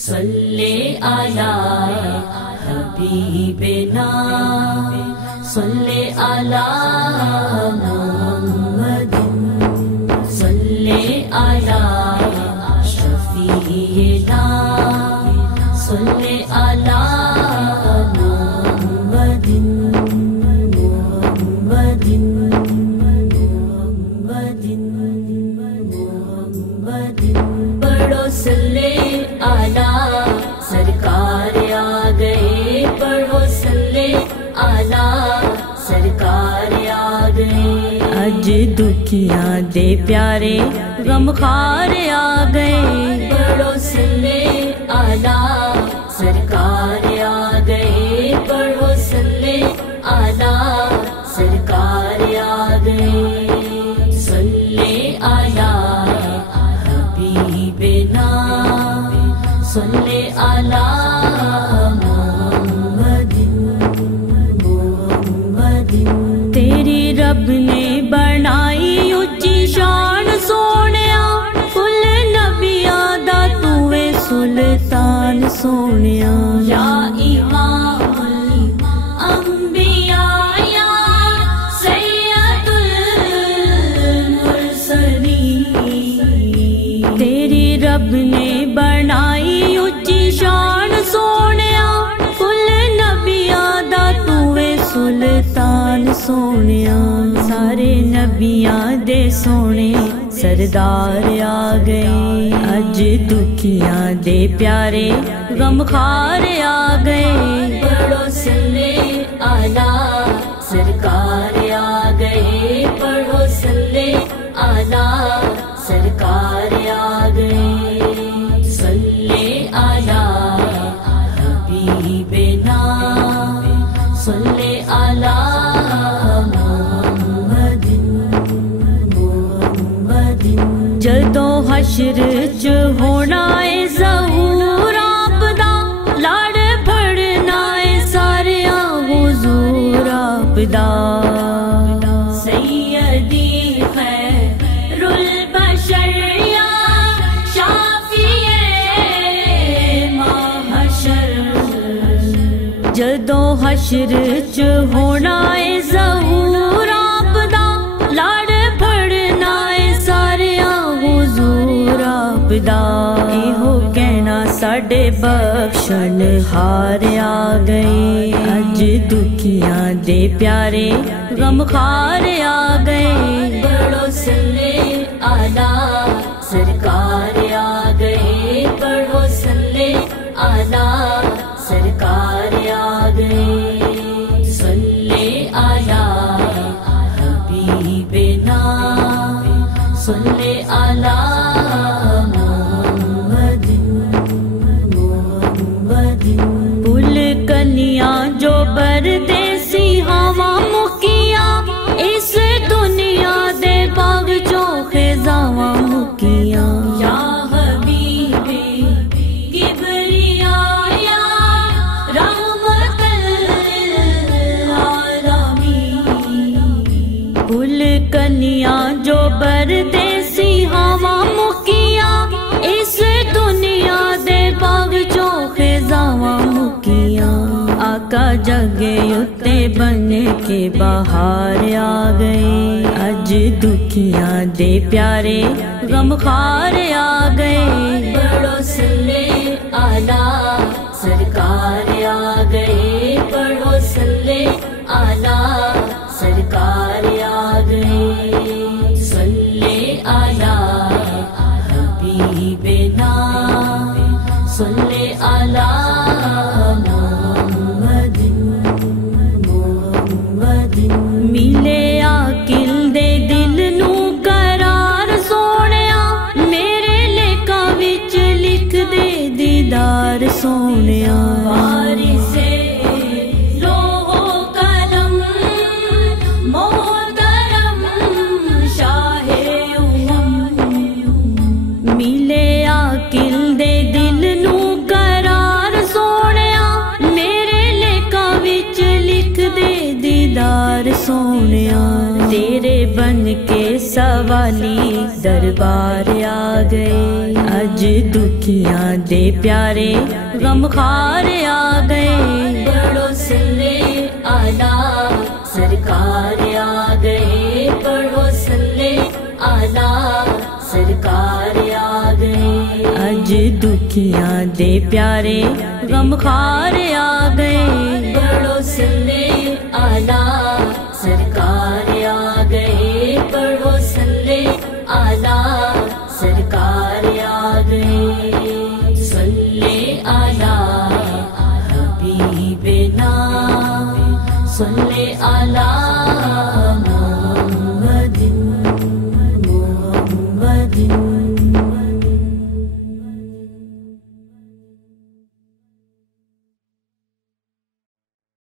صلی علی حبیبنا صلی علی محمد صلی علی شفیعنا صلی علی محمد محمد محمد محمد پڑھو صلی علی سرکار آ گئے، پڑھو صلی علی سرکار آ گئے، اج دکھیاں دے پیارے غمخوار آ گئے، پڑھو صلی علی سرکار آ گئے، پڑھو صلی علی سرکار آ گئے، صلی علی حبیبنا صلی علی محمد محمد تیری رب نے بنائی اچھی شان سونیا، کل نبیاں دا توے سلطان سونیا، یا امام الانبیاء یا سید المرسلین، تیری رب نے بنائی اچھی شان سونیا، کل نبیاں دا توے سلطان سونیا، سارے نبیاں دے سونے سردار آ گئے، اج دکھیاں دے پیارے غمخوار آ گئے، پڑھو صلی علی سرکار آ گئے، پڑھو صلی علی سرکار آ گئے، صلی علی حبیبنا صلی علی محمد محمد جدوں حشر چ ہونا اے ظہور آپ دا، لڑ پھڑنا اے ساریاں حضور آپ دا، سیدی خیر البشر یا شافی محشر، جدوں حشر چ ہونا اے ظہور آپ دا، لڑ پھڑنا اے ساریاں حضور آپ دا، ایہو کہنا ساڈے بخشن ہار آ گئے، اج دکھیاں دے پیارے غمخوار آ گئے، پڑھو صلی علی سرکار آ گئے، پڑھو صلی علی سرکار آ گئے، صلی علی حبیبنا صلی علی محمد محمد پھول کنیاں جو پردیسی ہوا مکیاں، اس دنیا دے باغ جو خزاواں مکیاں، یا حبیب کبریاء یا رحمت للعالمین، پھول کنیاں جو پردیسی ہوا مکیاں، اس دنیا دے باغ جو خزاواں مکیاں، آقا جگے اتے بن کے باہر آ گئے، اج دکھیاں دے پیارے غمخوار آ گئے، پڑھو صلی علی سرکار آ گئے، پڑھو صلی علی سرکار آ گئے، صلی علی حبیبنا صلی علی محمد محمد ملے عاقل دے دل نو قرار سونیا، میرے لیکاں وچ لکھ دے دیدار سونیا، وارث لوح و قلم محترم شاہ امم، ملے عاقل دے دل نو قرار سونیا، میرے لیکاں وچ لکھ دے دیدار سونیا، تیرے بن کے سوالی دربار آ گئے اج دکھیاں دے پیارے غمخوار آ گئے پڑھو صلی اعلیٰ سرکار آ گئے پڑھو صلی اعلیٰ سرکار آ گئے اج دکھیاں دے پیارے غمخوار آ گئے پڑھو صلی اعلیٰ سرکار آ گئے پڑھو صلی اعلیٰ سرکار آ گئے صلی اعلیٰ حبیبنا صلی اعلیٰ